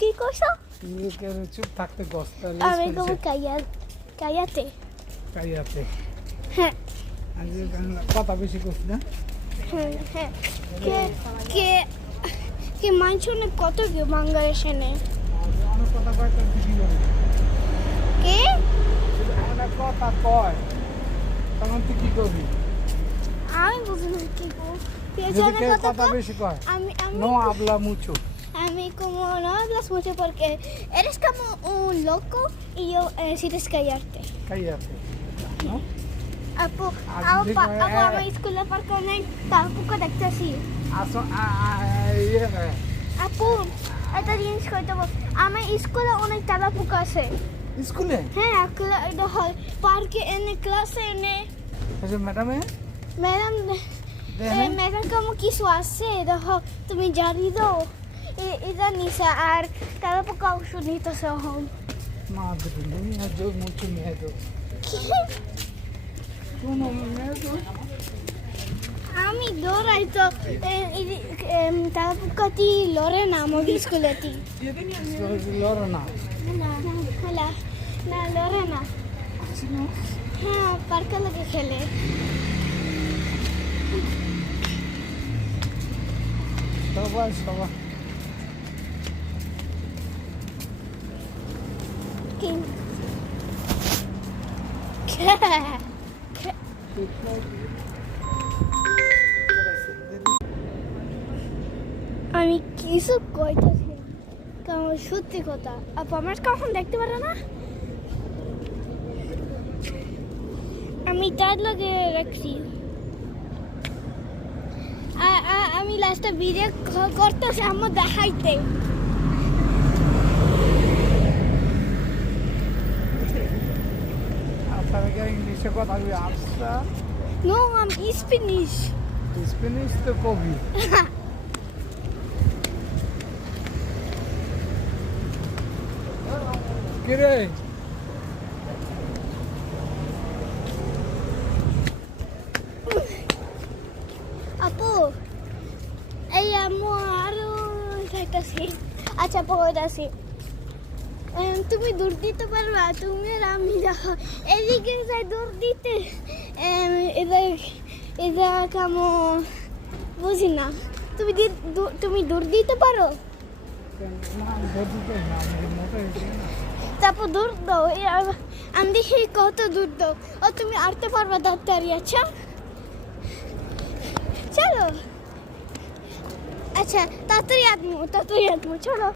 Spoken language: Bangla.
কি করছো? চুপ থাকতে গস্তা আমি como cállate. কাইয়াতে হ্যাঁ আজ কথা বেশি করছি না হ্যাঁ que mancho ne কত কি বাংলাদেশে নে অনেক কথা কয় তো কি বলে কে অনেক কথা কয় তখন তুই কি করবি আমি বুঝি না কি গো যদি কেউ কথা বেশি কয় আমি no habla mucho mí como no hablas mucho porque eres como un loco y yo necesitas callarte. কাইয়াতে no Apo, Abi, ako ang school na parko na tapo ko nagtasi. আসো ইয়ে Apo, ito din ko ito. Ama school na unang tapo ko kasi. স্কুলে হ্যাঁ আকলা ito hall parke ene klase ene. আচ্ছা ম্যাডামে Madam, madam como কিছু আছে দেখো তুমি জানি দাও এটা নিসা আর তারপর কাউকে নিতেছে হম madre mía yo mucho miedo tú no miedo আমি দৌড়াই তো তারপর কতি লড়ে না আমাদের স্কুলেতি loro না না লড়ে না হ্যাঁ পার্কে লাগে খেলে সবাই কি আমি কিছু কইতেছি কারণ সত্যি কথা আপু আমার কখন দেখতে পারে না আমি তার লগে রাখছি আমি লাস্টে ভিডিও করতেছি আমার দেখাইতে আপনারা কি ইংলিশে কথা বলবি আচ্ছা নো আম স্প্যানিশ স্প্যানিশ তো কবি কিরে আপু এই আম্মু আরো যাইতাছি আচ্ছা পড়াইতাছি তুমি দূর দিতে পারবা তুমি আর আমি দেখো এদিকে যাই দূর দিতে এটা কেমন বুঝি না তুমি দূর দিতে পারো তারপর দূর দাও আমি দেখি কত দূর দাও ও তুমি আরতে পারবা তাড়াতাড়ি আচ্ছা চলো আচ্ছা তাড়াতাড়ি আদমু চলো